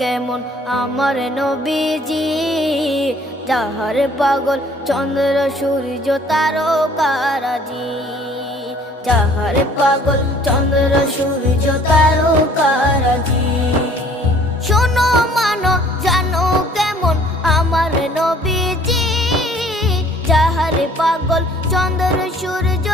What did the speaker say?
কেমন আমার নবীজি, যাহারে পাগল চন্দ্র সূর্য তারকারাজি, যাহারে পাগল চন্দ্র সূর্য তারকারাজি। শোনো মানো জানো কেমন আমার নবীজি, যাহারে পাগল চন্দ্র সূর্য